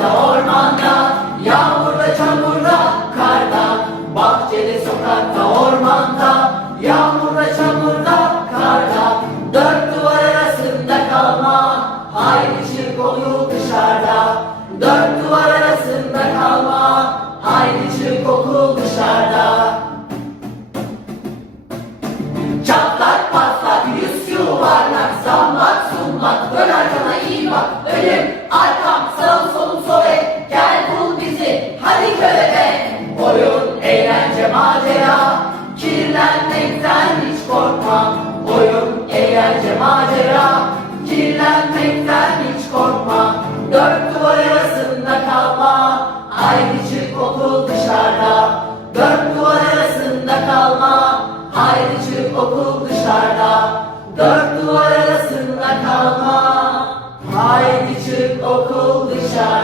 Dağda ormanda, yağmurda çamurda, karda Bahçede sokakta ormanda, yağmurda çamurda, karda Dört duvar arasında kalma, haydi çık oku dışarıda. Dört duvar arasında kalma, haydi çık oku dışarıda. Çatlak patlak, yüz yuvarlak, zamlak sumlak Ön arkana iyi bak, ölüm arkam sağ sol macera, kirlenmekten hiç korkma. Dört duvar arasında kalma, haydi çık okul dışarıda. Dört duvar arasında kalma, haydi çık okul dışarıda. Dört duvar arasında kalma, haydi çık okul dışarıda.